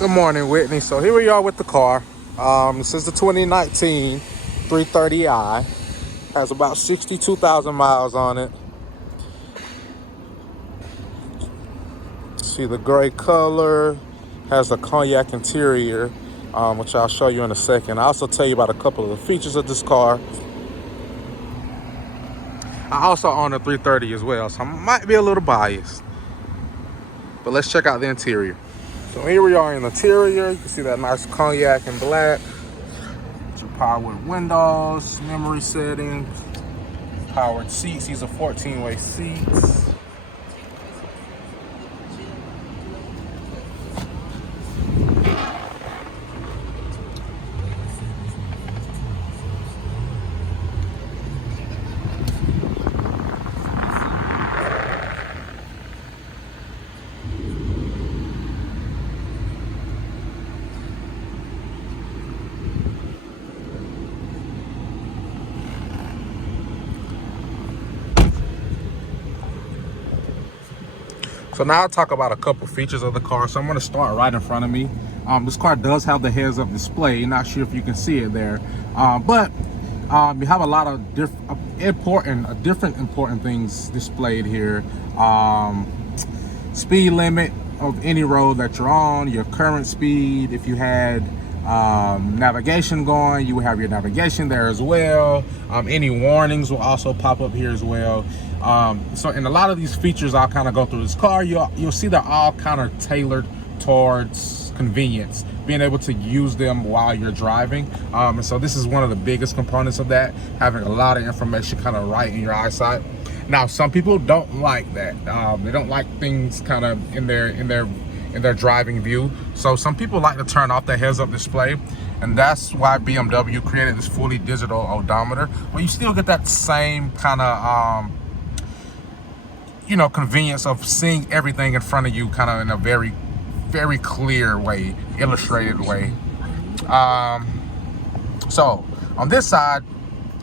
Good morning, Whitney. So here we are with the car. This is the 2019 330i. Has about 62,000 miles on it. See the gray color. Has a cognac interior, which I'll show you in a second. I'll also tell you about a couple of the features of this car. I also own a 330 as well, so I might be a little biased. But let's check out the interior. So here we are in the interior. You can see that nice cognac in black. Your powered windows, memory settings, powered seats. These are 14-way seats. So now I'll talk about a couple features of the car. So I'm going to start right in front of me. This car does have the heads-up display. Not sure if you can see it there, but you have a lot of different important things displayed here. Speed limit of any road that you're on, your current speed. If you had navigation going, you will have your navigation there as well. Any warnings will also pop up here as well. So in a lot of these features I'll kind of go through this car, you'll see they're all kind of tailored towards convenience, being able to use them while you're driving. And so this is one of the biggest components of that, having a lot of information kind of right in your eyesight. Now, some people don't like that. They don't like things kind of in their driving view. So some people like to turn off the heads-up display, and that's why BMW created this fully digital odometer, where you still get that same kind of convenience of seeing everything in front of you kind of in a very, very clear way, illustrated way. So on this side,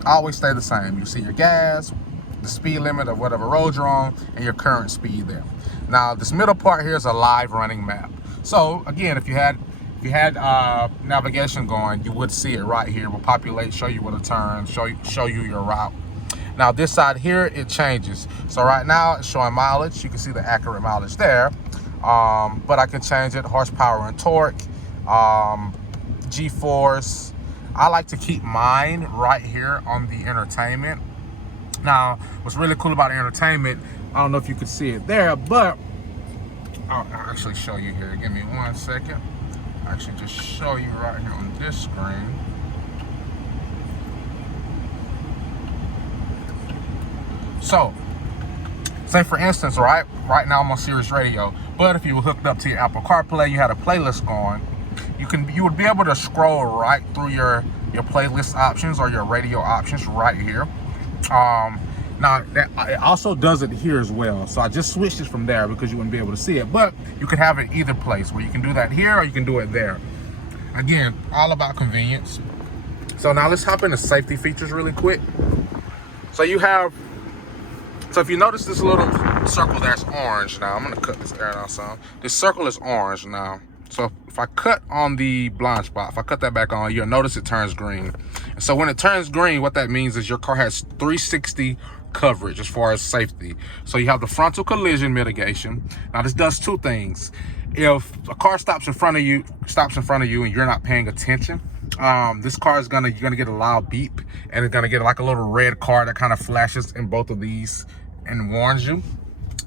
always stay the same. You see your gas, the speed limit of whatever road you're on, and your current speed there. Now this middle part here is a live running map. So again, if you had navigation going, you would see it right here. It will populate, show you where to turn, show you your route. Now this side here, it changes. So right now it's showing mileage. You can see the accurate mileage there. But I can change it, horsepower and torque, G-force. I like to keep mine right here on the entertainment. Now, what's really cool about entertainment, I don't know if you can see it there, but I'll actually show you here. Give me 1 second. I'll actually just show you right here on this screen. So, say for instance, right now I'm on Sirius Radio, but if you were hooked up to your Apple CarPlay, you had a playlist going, you would be able to scroll right through your playlist options or your radio options right here. Now it also does it here as well, so I just switched it from there because you wouldn't be able to see it, but you could have it either place, where you can do that here or you can do it there. Again, all about convenience. So now let's hop into safety features really quick. So if you notice this little circle that's orange now, I'm gonna cut this air down some. This circle is orange now. So if I cut on the blind spot, if I cut that back on, you'll notice it turns green. And so when it turns green, what that means is your car has 360 coverage as far as safety. So you have the frontal collision mitigation. Now this does two things. If a car stops in front of you and you're not paying attention, this car is you're gonna get a loud beep, and it's gonna get like a little red car that kind of flashes in both of these and warns you.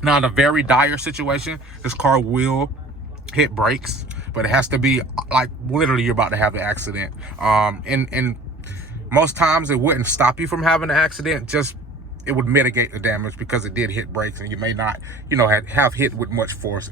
Now in a very dire situation, this car will hit brakes, but it has to be like literally you're about to have an accident. And most times it wouldn't stop you from having an accident, just it would mitigate the damage because it did hit brakes, and you may not, have hit with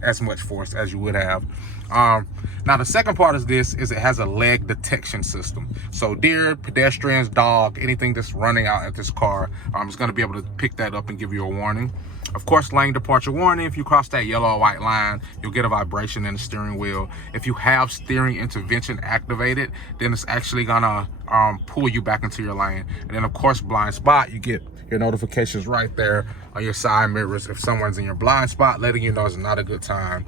as much force as you would have. Now the second part of this is it has a leg detection system. So deer, pedestrians, dog, anything that's running out at this car, is going to be able to pick that up and give you a warning. Of course, lane departure warning. If you cross that yellow or white line, you'll get a vibration in the steering wheel. If you have steering intervention activated, then it's actually gonna pull you back into your lane. And then of course, blind spot, you get your notifications right there on your side mirrors if someone's in your blind spot, letting you know it's not a good time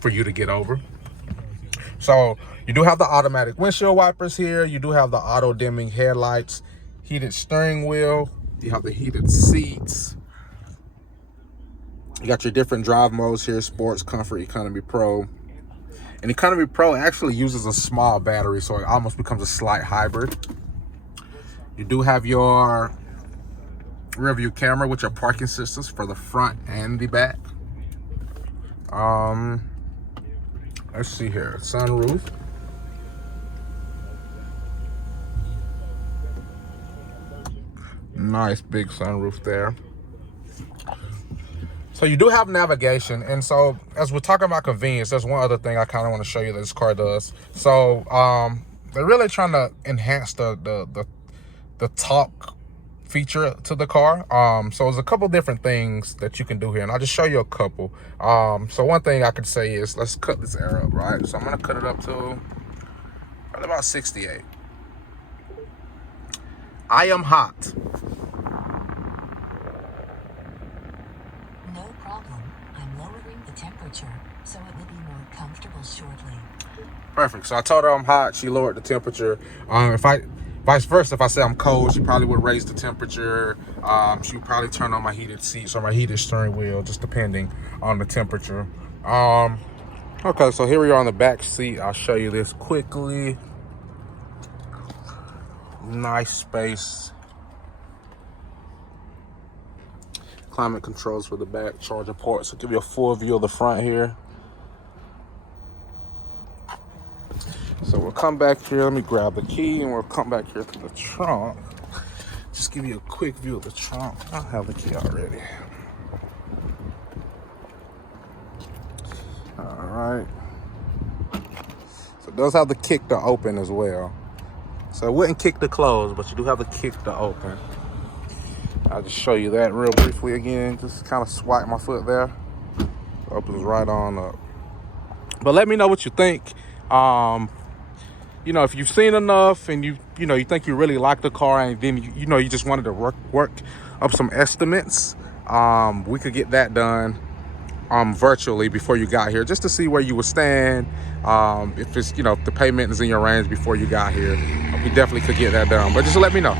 for you to get over. So you do have the automatic windshield wipers here. You do have the auto dimming headlights, heated steering wheel. You have the heated seats. You got your different drive modes here: sports, comfort, economy, pro. And economy pro actually uses a small battery, so it almost becomes a slight hybrid. You do have your rear view camera with your parking assistance for the front and the back. Let's see here, sunroof. Nice big sunroof there. So you do have navigation, and so as we're talking about convenience, there's one other thing I kind of want to show you that this car does. So they're really trying to enhance the talk feature to the car. So there's a couple different things that you can do here, and I'll just show you a couple. So one thing I could say is, let's cut this air up, right? So I'm gonna cut it up to probably about 68. I am hot. No problem. I'm lowering the temperature, so it will be more comfortable shortly. Perfect. So I told her I'm hot. She lowered the temperature. Vice versa, if I say I'm cold, she probably would raise the temperature. She would probably turn on my heated seats or my heated steering wheel, just depending on the temperature. Okay, so here we are on the back seat. I'll show you this quickly. Nice space. Climate controls for the back, charger ports. So give you a full view of the front here. So we'll come back here. Let me grab the key and we'll come back here to the trunk. Just give you a quick view of the trunk. I have the key already. All right. So it does have the kick to open as well. So it wouldn't kick to close, but you do have the kick to open. I'll just show you that real briefly again. Just kind of swipe my foot there. It opens right on up. But let me know what you think. You know, if you've seen enough and you think you really like the car, and then you just wanted to work up some estimates, we could get that done virtually before you got here, just to see where you would stand. If it's if the payment is in your range before you got here, we definitely could get that done. But just let me know.